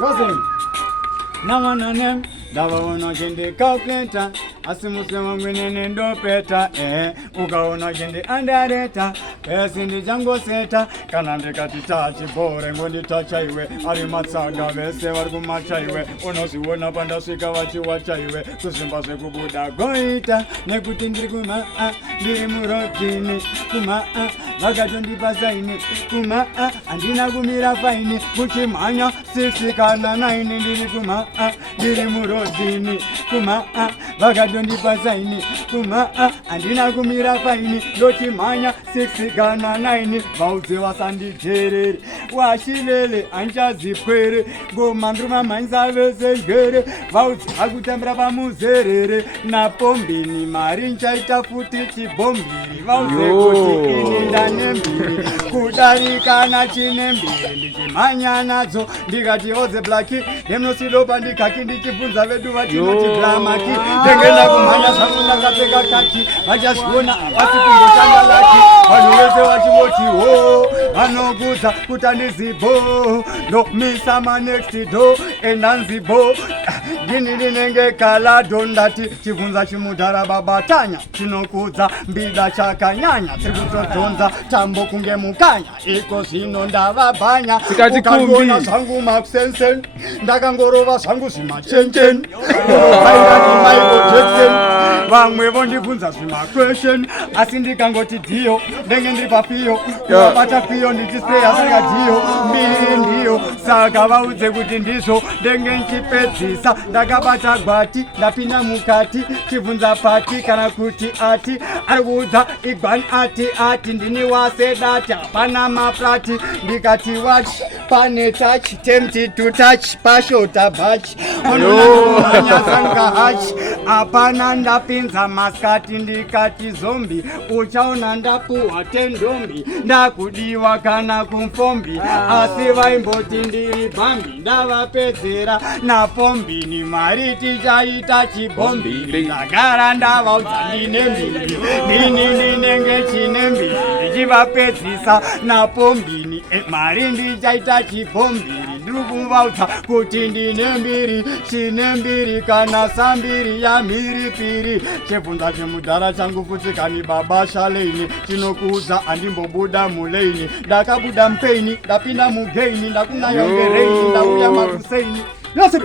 Rosin, now one on them, Davaona Gende Calculator, Asimusema winning in Dopeta, Ugaona Gende Undereta, Pairs in the Jungle Center, Kanande Katitachi, Bore, when you touch highway, Arimatsa, Sevarguma Chaiwe, Onosi, Wona Pandasika, Wachiwachaiwe, Kusimba Sekubuda, Goita, Nekutindriguma, Dimurotini, Kuma, Vagadundi Bazaini, Kuma, Andina Gumira Faini, Kuchimanya, 6 Diriguma, Dirimurotini, Kuma, Vagadundi Bazaini, Kuma, Andina Gumira Faini, Lochimanya, 6 Vauzewa Sandi Jere, Washilele, Anja Zipere, Go Mandruma Manzave Zengere, Vauz Agutambra Muzere, Napombini, Marincha Futichi Bombi, Vauze Nembi, Kudarika Nachinembi, Manya Nazo, Digati Oze Blacki, Demnosilo Bandika Kindiki Bunza Veduva Blamaki, Tegena Kumanya Samuna Katega Kaki, Ajashuna, Asipu Laki, Anueze Wachimoti, Anoguza, Kutanizibo, no Misama next door, and Nanzibo, Gini Kala Dondati, Chivunza Chimudara Babatanya, Chinokuza, Bida Chakanyanya, Tributo Tonza, Tambo Kunge Mukanya, Eko Sinondava Banya, Ukagona Sangu Maxensen, Dagangorova Sangu Sima Chenchen, Michael Jackson, Wangwe Vondi Bunza Sima question, Asindi Kangoti Dio, Dengendri Papio, Bata Pio, the display Asaga Dio, Mindio, Sagava Uzegutindiso, Dengenki Petsisa, Dagabata Bati, Lapina Mukati, Kivunza Pati, Kanakuti Ati, Arwuza, Igban Ati, Ndiniwa Sedata, Panama Prati, Bigati Watch, Pane Touch, Tempted to Touch, Pashota Batch, Onanya Sanka Hatch, Apananda Pinza Mascati, Ndikati Zombie, Uchaonanda Pua Tendombi, Ndakudiwa Kana Kumfombi, Asiva Imbotindi Bambi, Ndava Pezera, Napombi, ni Mariti Jaita Chibombi, Nagara Ndava Uzali Nembi, Nini Nenge Chinembi, Jiva Pezisa, Napombi, ni Marindi Jaita Chibombi, Drugu Vauta, Kutindi Nembiri, Chinembiri, Kana Sambiri, Yamiri Piri, Chefunda Chemudara Changu Futikani Baba Shaleni, Chinokuza, Andimbo Buda Muleni, Daka Buda Mpeni, Dapina Mugeni, Dakuna Yongereni, Dauya Makuseini. Listen.